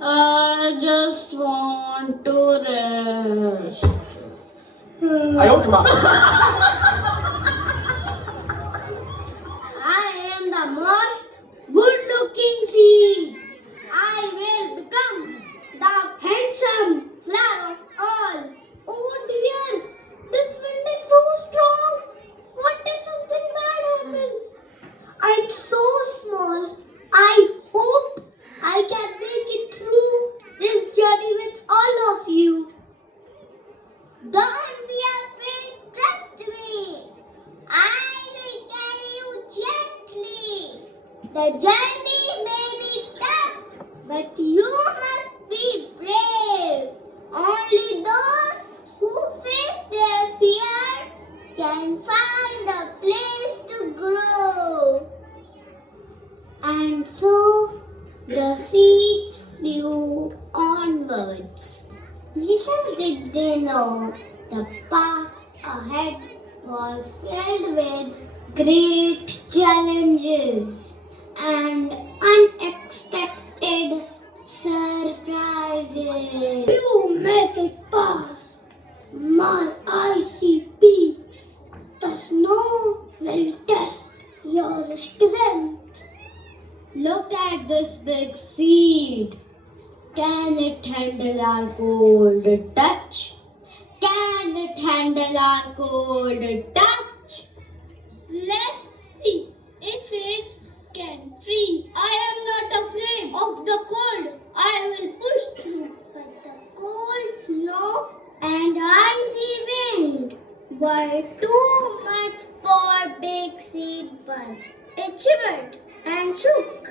I just want to rest. I hope I am the most good-looking seed. I will become the handsome flower of all. Oh dear, this wind is so strong. What if something bad happens? I'm so small. I hope I can make it through this journey with all of you. Don't be afraid, trust me. I will carry you gently. The journey may be tough, but you must be brave. Only those who face their fears can find a place to grow. And so the seeds flew onwards. Little did they know the path ahead was filled with great challenges and unexpected surprises. You make it past my icy peaks. The snow will test your strength. Look at this big seed. Can it handle our cold touch? Can it handle our cold touch? Let's see if it can freeze. I am not afraid of the cold. I will push through. But the cold snow and icy wind were too much for Big Seed One. It shivered and shook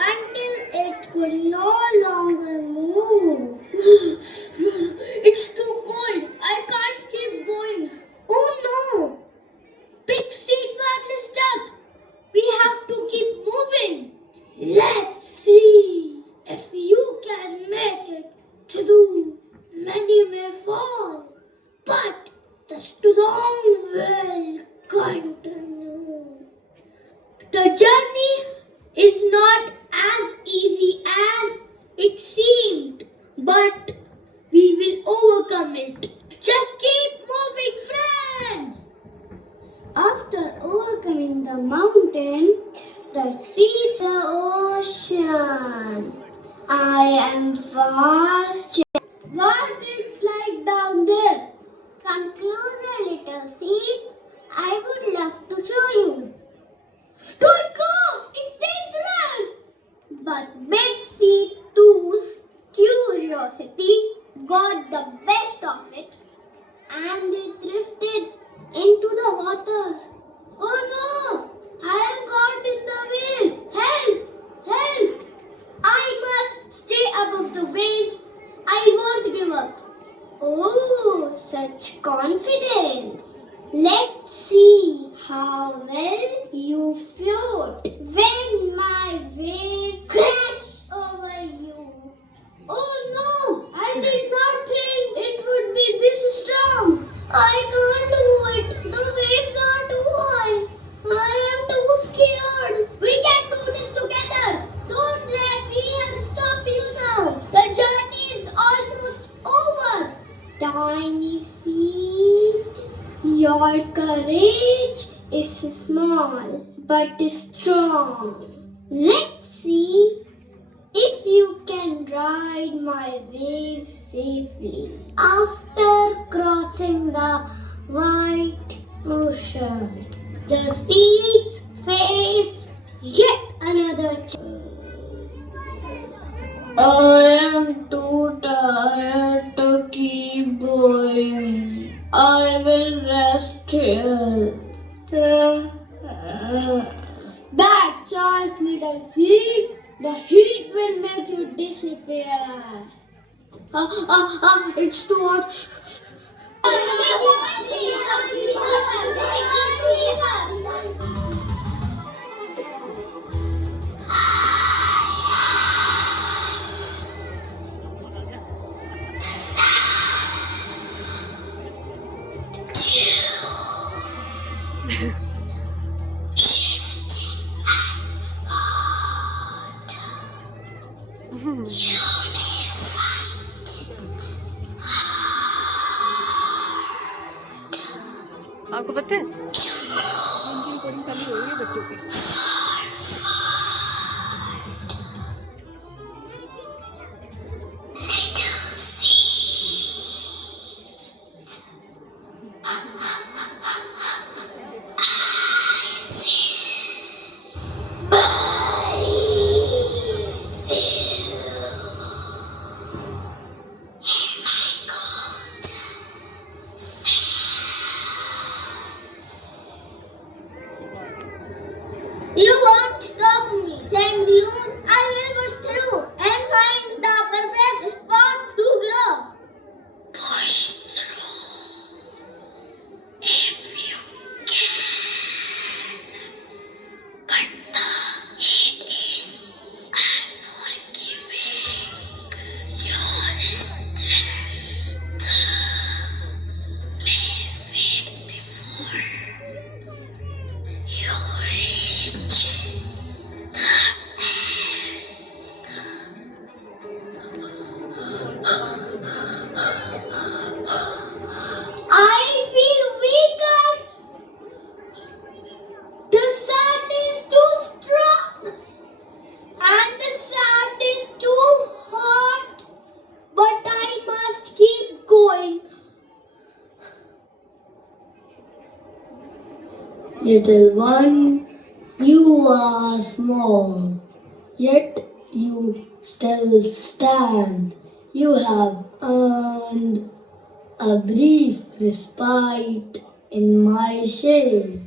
until it could no longer move. It's too cold. I can't keep going. Oh no! Big Seed One is stuck. We have to keep moving. Let's see if you can make it through. Many may fall, but the storm will continue. The journey is not as easy as it seemed, but we will overcome it. Just keep moving, friends! After overcoming the mountain, the sea, the ocean. I am fast. What it's like down there? Come closer, little seed. I would love to show you. Don't go! It's dangerous! But Big Seed Two's curiosity got the best of it and it drifted into the water. Oh no! I am caught in the wave! Help! Help! I must stay above the waves. I won't give up. Oh, such confidence. Let's see how well you float when my waves crash over you. Oh no! I did not think it would be this strong. I can't do it. The waves are too high. I am too scared. We can do this together. Don't let fear stop you now. The journey is almost over. Tiny seed. Your courage is small but strong. Let's see if you can ride my waves safely after crossing the white ocean. The seeds face yet another challenge. I am too tired to keep going. I will rest here. Bad choice, little seed. The heat will make you disappear. It's too hot. Shifting and hot. आपको पता है उनकी recording चालू हो रही है बच्चों की। You won't stop me, then you, I will push through and find the perfect spot to grow. Push through if you can, but the heat is unforgiving. Your strength may fade before you reach. I feel weaker. The sand is too strong and the sand is too hot. But I must keep going. Little one, you are small, yet you still stand. You have earned a brief respite in my shade.